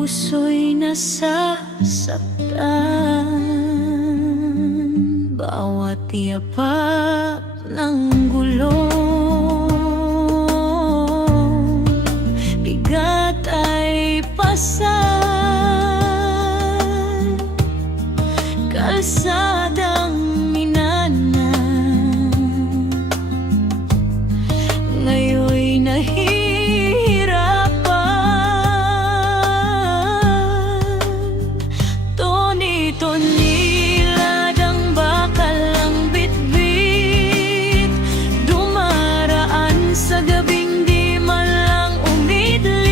puso'y nasasaktan. Bawat yapak ng gulo, bigat ay pasan. Kalsadang minana, ngayon'y nahihirapan. Toni-toni ladang bakal ang bitbit, dumaraan sa gabing di man lang umidlip.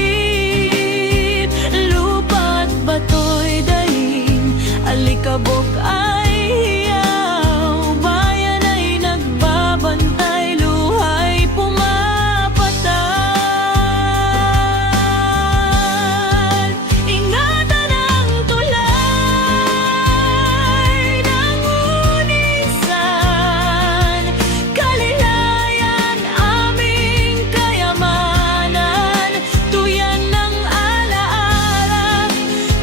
Lupa't bato'y daing, alikabok ay hiyaw. Bayan ay nagbabantay, luhay pumapatay. Ingatan ang tulay ng unisan, kalilayan aming kayamanan. Tuyan ng alaala,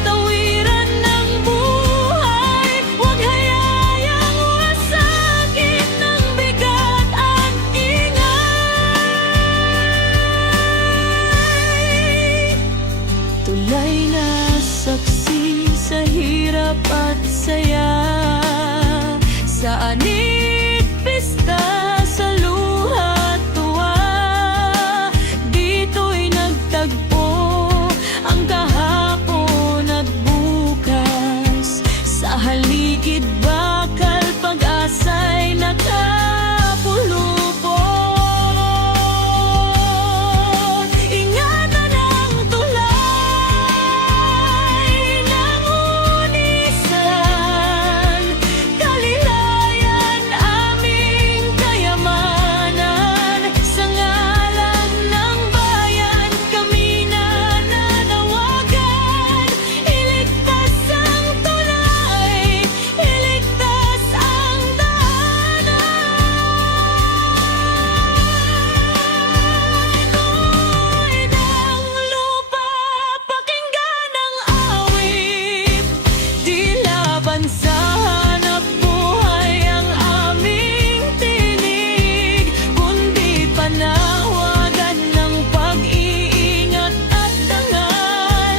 tawiran ng buhay. Huwag hayayang wasakin ng bigat at ingay. Tulay na saksi sa hirap at saya, sa anit, pista, sa luha at tuwa. Dito'y nagtagpo ang kahapon at bukas, sa haligid bakal pag-asa'y nakapulupot. Ingatan ang tulay ng unisan, kalilayan aming kayamanan. Sa ngalan ng bayan kami nananawagan, iligtas ang tulay, iligtas ang daanan. Uy ng lupa, pakinggan ang awit, di laban sa hanap buhay ang aming tinig, kundi panawagan ng pag-iingat at dangal.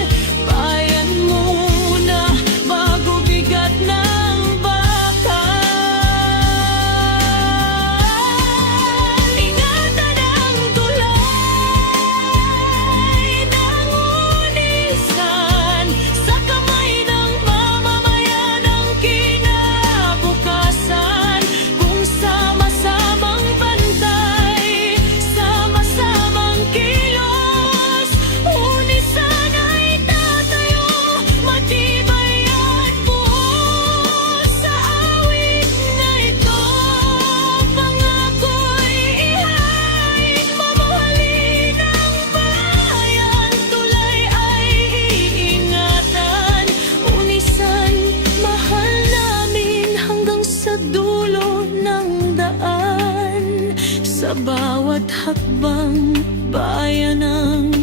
Bayan muna bago bigat ng bakal. Ingatan ang tulay ng unisan, sa kamay ng mamamayan ang kinabukasan. Kung sama-samang bantay, sama-samang kilos, unisan ay tatayo, matibay at buo. Sa awit na ito, pangako'y ihain, mamahalin ang bayan. Tulay ay iingatan, unisan, mahal namin hanggang sa dulo ng daan. Sa bawat hakbang, bayan ang